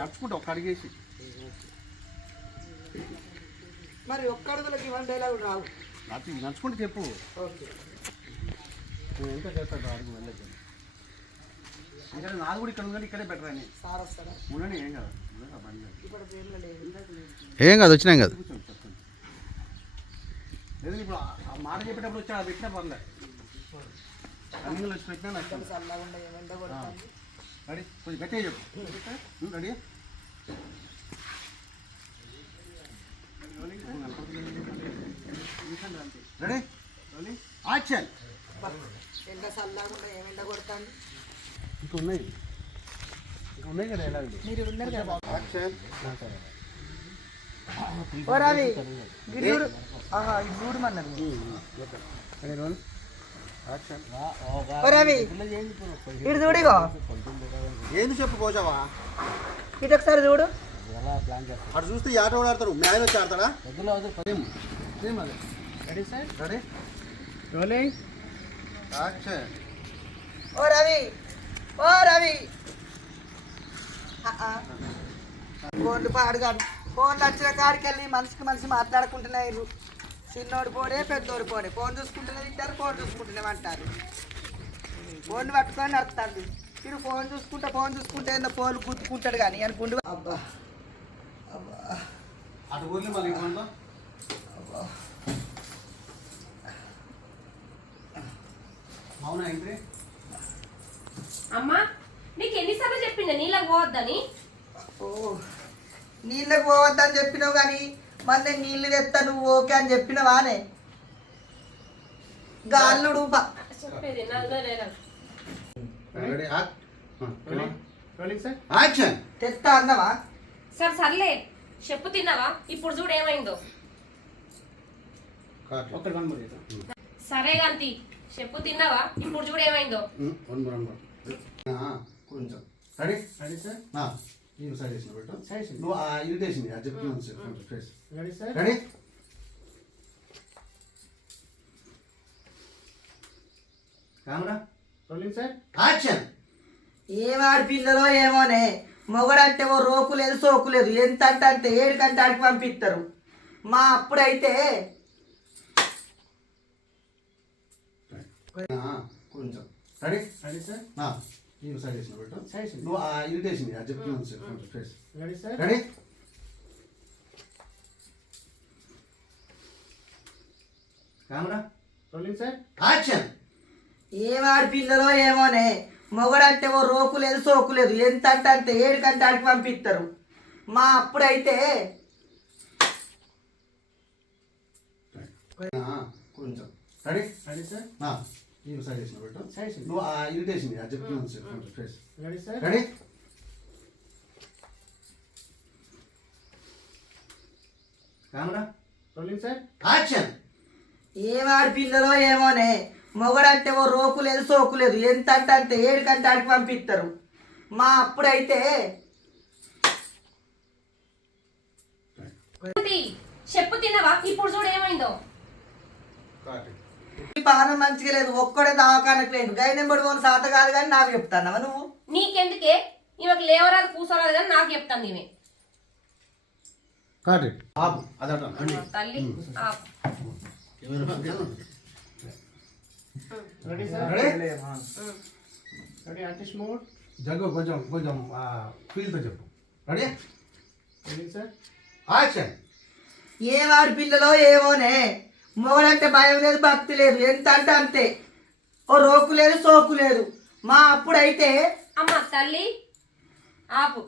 నడుచుకుంటా ఒక్క అడిగేసి మరి ఒక్క అడుగులకి ఇవన్నీ డైలాగ్ రావు. నడుచుకుంటూ చెప్పు. ఓకే నేను ఎంత చేస్తాను అడుగు వెళ్ళదు. ఇంకా నాది కూడా ఇక్కడ ఉందంటే ఇక్కడే బెటర్ అని సార్ వస్తారా? ఉండండి. ఏం కదా ఇప్పుడు పేర్లు లేదు. ఏం కాదు వచ్చినాం కదా. కూర్చోండి చెప్పండి. లేదు ఇప్పుడు ఆ మాట చెప్పేటప్పుడు వచ్చి అది పెట్టినా పర్లే. రన్నింగ్లో వచ్చి పెట్టినా నాకు చల్లగా ఉండే ఎండ కొడుతుంది. రెడీ కొంచెం గట్టిగా చెప్పు. Ready ready action. ఎండ చల్లగా ఉండే ఎండ కొడుతుంది. ఇంకా ఉన్నాయి కదా ఎలా మీరు ఉన్నారు కదా. యాక్షన్. ఓ రవి గిడ్డు మన్నది. ఓ రవి ఇటు చూడిగో. ఏంది చెప్పు కోసావా? ఇటు ఒకసారి చూడు. అటు చూస్తే ఈ ఆట కూడా ఆడతారు. మ్యాన్ వచ్చి ఆడతాడా? Ready sir ready rolling action. ఓ రవి ఓ రవి ఫోన్లు పాడుగాడు. ఫోన్లు వచ్చిన కాడికి వెళ్ళి మనిషికి మనిషి మాట్లాడుకుంటున్నారు. చిన్నోడు పోడే పెద్దోడు పోడే. ఫోన్ చూసుకుంటూనే తింటారు, ఫోన్ చూసుకుంటూనే అంటారు. ఫోన్ పట్టుకొని నడుస్తుంది. వీడు ఫోన్ చూసుకుంటే ఏందో ఫోన్ గుర్తుకుంటాడు కానీ అనుకుంటు. అబ్బా అబ్బా అటు ఊర్లో మళ్ళీ అవునా ఏంటి అమ్మా నీకు ఎన్నిసార్లు చెప్పిండే నీళ్ళకి పోవద్దని? ఓ నీళ్ళకి పోవద్దని చెప్పినావు కానీ మళ్ళీ నీళ్ళు తెస్తా నువ్వు ఓకే అని చెప్పినవానే. గాల్లుడు చెప్పేది నాలుగో లేదా యాక్షన్. తెస్తా అన్నవా? సరే సర్లే చెప్పు తిన్నావా? ఇప్పుడు చూడు ఏమైందో. సరే గంతి చెప్పు తిన్నావా? ఇప్పుడు చూడు ఏమైందో. కొంచెం రెడీ రెడీ సార్. నేను సైడ్ చేసిన పెట్టు. నువ్వు ఇరిటేషన్ అది చెప్తున్నాను sir. Ready camera rolling sir action. ఏవాడి పిల్లలో ఏమోనే. మొగడంటే ఓ రోకు లేదు సోకు లేదు. ఎంత అంటే 7 గంటల ఆడికి పంపిస్తారు. మా అప్పుడైతే కొంచెం రెడీ రెడీ సార్. నేను సైడ్ చేసిన పెట్టు. నువ్వు ఇరిటేషన్ అది చెప్తున్నాను sir. Ready camera rolling sir action. ఏవాడి పిల్లలో ఏమోనే. మొగడంటే ఓ రోకు లేదు సోకు లేదు. ఎంత అంటే 7 గంటల ఆడికి పంపిస్తారు. మా అప్పుడైతే కొంచెం రెడీ రెడీ సార్. నేను సైడ్ చేసిన పెట్టు. నువ్వు ఇరిటేషన్ అది చెప్తున్నాను sir. Ready camera rolling sir action. ఏవాడి పిల్లలో ఏమోనే. మొగడంటే ఓ రోకు లేదు సోకు లేదు. ఎంత అంటే 7 గంటల ఆడికి పంపిస్తారు. మా అప్పుడైతే చెప్పు తిన్నావా? ఇప్పుడు చూడు ఏమైందో. పానం మంచిగా లేదు. ఒక్కడే దవాఖానకు లేదు. గైనెంబడి పోని సాత కాదు కానీ నాకు చెప్తానవా నువ్వు? నీకెందుకే? ఈమెకు లేవరాదు కూసోరాదు కానీ నాకు చెప్తాను ఈమె. తల్లి జగ్గు కొంచెం కొంచెం ఫీల్తో చెప్పు. Ready sir action. ఏవాడి పిల్లలో ఏమోనే. మొగడంటే భయం లేదు భక్తి లేదు. ఎంత అంటే అంతే. ఓ రోకు లేదు సోకు లేదు. మా అప్పుడైతే అమ్మ తల్లి ఆపు.